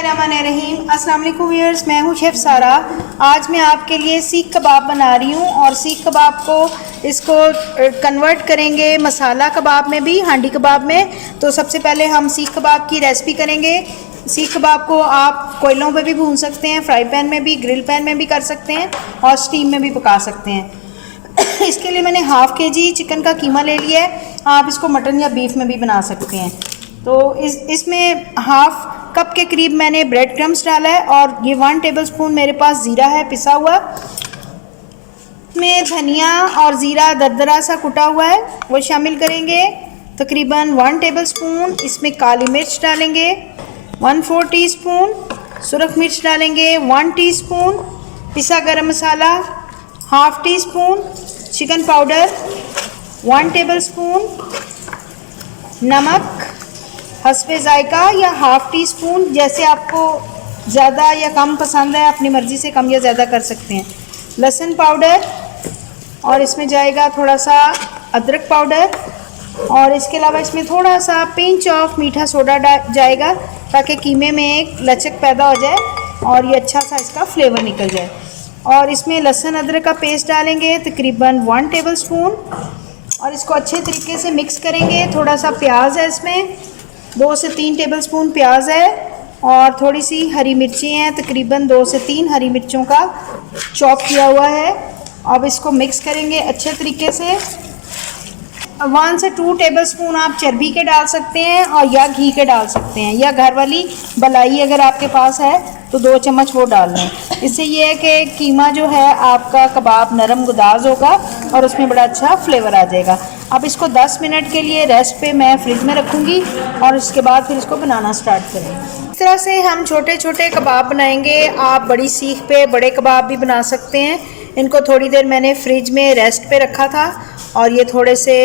बिस्मिल्लाहिर्रहमानिर्रहीम। अस्सलाम वालेकुम व्यूअर्स, मैं हूँ शेफ़ सारा। आज मैं आपके लिए सीख कबाब बना रही हूँ और सीख कबाब को इसको कन्वर्ट करेंगे मसाला कबाब में भी, हांडी कबाब में। तो सबसे पहले हम सीख कबाब की रेसिपी करेंगे। सीख कबाब को आप कोयलों पे भी भून सकते हैं, फ्राई पैन में भी, ग्रिल पैन में भी कर सकते हैं और स्टीम में भी पका सकते हैं। इसके लिए मैंने हाफ़ केजी चिकन का कीमा ले लिया है। आप इसको मटन या बीफ में भी बना सकते हैं। तो इसमें हाफ़ कप के करीब मैंने ब्रेड क्रम्स डाला है और ये 1 टेबलस्पून मेरे पास ज़ीरा है पिसा हुआ। इसमें धनिया और ज़ीरा दरदरा सा कुटा हुआ है वो शामिल करेंगे, तकरीबन 1 टेबलस्पून। इसमें काली मिर्च डालेंगे 1/4 टीस्पून, सुरख मिर्च डालेंगे 1 टीस्पून, पिसा garam masala half teaspoon, chicken powder 1 tablespoon, नमक हस्बे ज़ायका या हाफ़ टी स्पून, जैसे आपको ज़्यादा या कम पसंद है, अपनी मर्ज़ी से कम या ज़्यादा कर सकते हैं। लहसुन पाउडर और इसमें जाएगा थोड़ा सा अदरक पाउडर और इसके अलावा इसमें थोड़ा सा पिंच ऑफ मीठा सोडा जाएगा ताकि कीमे में एक लचक पैदा हो जाए और ये अच्छा सा इसका फ्लेवर निकल जाए। और इसमें लहसुन अदरक का पेस्ट डालेंगे तकरीबन 1 टेबलस्पून और इसको अच्छे तरीके से मिक्स करेंगे। थोड़ा सा प्याज है, इसमें 2 से 3 टेबलस्पून प्याज है और थोड़ी सी हरी मिर्ची हैं, तकरीबन 2 से 3 हरी मिर्चों का चॉप किया हुआ है। अब इसको मिक्स करेंगे अच्छे तरीके से। 1 से 2 टेबलस्पून आप चर्बी के डाल सकते हैं और या घी के डाल सकते हैं, या घर वाली बलाई अगर आपके पास है तो 2 चम्मच वो डाल लें। इससे ये है कि कीमा जो है आपका कबाब नरम गुदाज होगा और उसमें बड़ा अच्छा फ्लेवर आ जाएगा। अब इसको 10 मिनट के लिए रेस्ट पे मैं फ्रिज में रखूँगी और उसके बाद फिर इसको बनाना स्टार्ट करेंगे। इस तरह से हम छोटे छोटे कबाब बनाएंगे। आप बड़ी सीख पे बड़े कबाब भी बना सकते हैं। इनको थोड़ी देर मैंने फ्रिज में रेस्ट पे रखा था और ये थोड़े से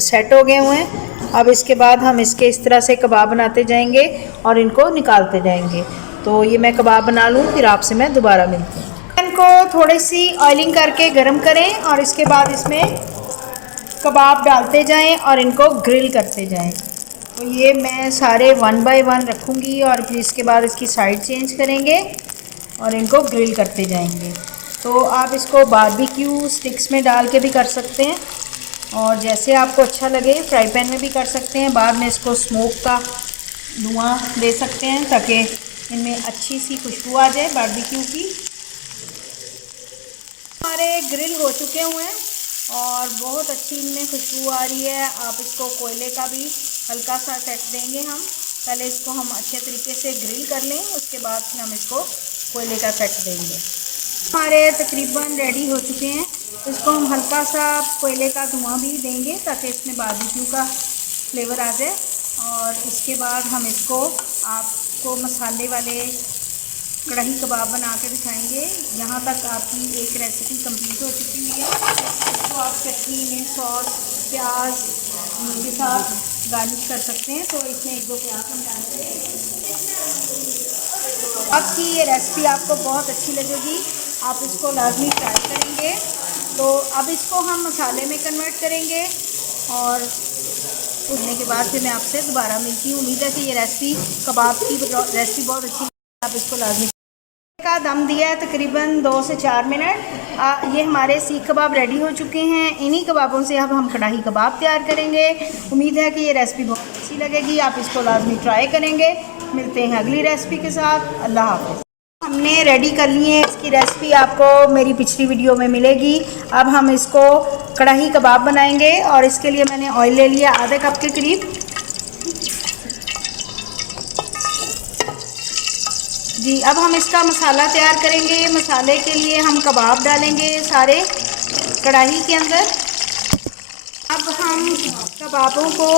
सेट हो गए हुए हैं। अब इसके बाद हम इसके इस तरह से कबाब बनाते जाएंगे और इनको निकालते जाएंगे। तो ये मैं कबाब बना लूँ, फिर आपसे मैं दोबारा मिलती हूँ। इनको थोड़ी सी ऑयलिंग करके गरम करें और इसके बाद इसमें कबाब डालते जाएं और इनको ग्रिल करते जाएं। तो ये मैं सारे 1 बाय 1 रखूँगी और फिर इसके बाद इसकी साइड चेंज करेंगे और इनको ग्रिल करते जाएंगे। तो आप इसको बारबेक्यू स्टिक्स में डाल के भी कर सकते हैं और जैसे आपको अच्छा लगे फ्राई पैन में भी कर सकते हैं। बाद में इसको स्मोक का धुआं दे सकते हैं ताकि इनमें अच्छी सी खुशबू आ जाए बारबेक्यू की। हमारे ग्रिल हो चुके हुए हैं और बहुत अच्छी इनमें खुशबू आ रही है। आप इसको कोयले का भी हल्का सा सेक देंगे। हम पहले इसको हम अच्छे तरीके से ग्रिल कर लें, उसके बाद फिर हम इसको कोयले का सेक देंगे। हमारे तकरीबन रेडी हो चुके हैं। इसको हम हल्का सा कोयले का धुआं भी देंगे ताकि इसमें बारबेक्यू का फ्लेवर आ जाए। और इसके बाद हम इसको आपको मसाले वाले कढ़ाई कबाब बना के दिखाएंगे। यहाँ तक आपकी एक रेसिपी कंप्लीट हो चुकी हुई है। इसको आप चटनी मिर्च सॉस प्याज के साथ गार्निश कर सकते हैं। तो इसमें 1-2 प्याज हम डालेंगे। आपकी ये रेसिपी आपको बहुत अच्छी लगेगी, आप इसको लाजमी ट्राई करेंगे। तो अब इसको हम मसाले में कन्वर्ट करेंगे और भूनने के बाद फिर मैं आपसे दोबारा मिलती हूँ। उम्मीद है कि ये रेसिपी कबाब की रेसिपी बहुत अच्छी है। आप इसको लाजमी का दम दिया है तकरीबन 2 से 4 मिनट। ये हमारे सीख कबाब रेडी हो चुके हैं। इन्हीं कबाबों से अब हम कढ़ाई कबाब तैयार करेंगे। उम्मीद है कि ये रेसिपी बहुत अच्छी लगेगी, आप इसको लाजमी ट्राई करेंगे। मिलते हैं अगली रेसिपी के साथ। अल्लाह हाफ़िज़। हमने रेडी कर ली है, इसकी रेसिपी आपको मेरी पिछली वीडियो में मिलेगी। अब हम इसको कढ़ाई कबाब बनाएंगे और इसके लिए मैंने ऑयल ले लिया आधे कप के करीब। जी, अब हम इसका मसाला तैयार करेंगे। मसाले के लिए हम कबाब डालेंगे सारे कढ़ाई के अंदर। अब हम कबाबों को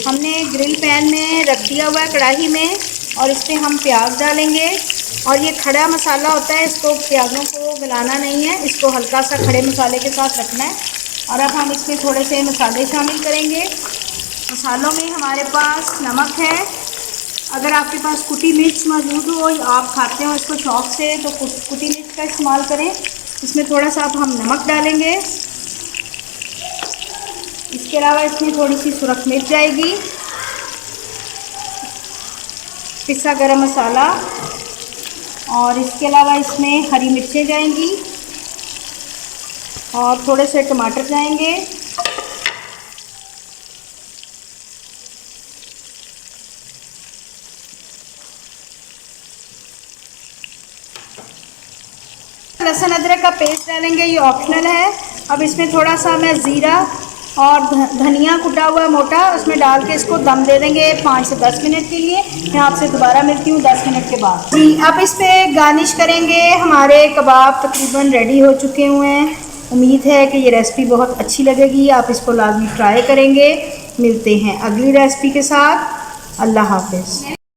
हमने ग्रिल पैन में रख दिया हुआ है कढ़ाई में और इस पर हम प्याज डालेंगे। और ये खड़ा मसाला होता है, इसको प्याज़ों को गलाना नहीं है, इसको हल्का सा खड़े मसाले के साथ रखना है। और अब हम इसमें थोड़े से मसाले शामिल करेंगे। मसालों में हमारे पास नमक है। अगर आपके पास कुटी मिर्च मौजूद हो, आप खाते हो इसको शौक़ से, तो कुटी मिर्च का इस्तेमाल करें। इसमें थोड़ा सा अब हम नमक डालेंगे। इसके अलावा इसमें थोड़ी सी सुरख मिर्च जाएगी। पिसा गरम मसाला, और इसके अलावा इसमें हरी मिर्चें जाएंगी और थोड़े से टमाटर जाएंगे। लहसुन अदरक का पेस्ट डालेंगे, ये ऑप्शनल है। अब इसमें थोड़ा सा मैं ज़ीरा और धनिया कुटा हुआ मोटा उसमें डाल के इसको दम दे देंगे 5 से 10 मिनट के लिए। मैं आपसे दोबारा मिलती हूँ 10 मिनट के बाद। जी, अब इस पर गार्निश करेंगे। हमारे कबाब तकरीबन रेडी हो चुके हुए हैं। उम्मीद है कि ये रेसिपी बहुत अच्छी लगेगी, आप इसको लाजमी ट्राई करेंगे। मिलते हैं अगली रेसिपी के साथ। अल्लाह हाफ़िज़।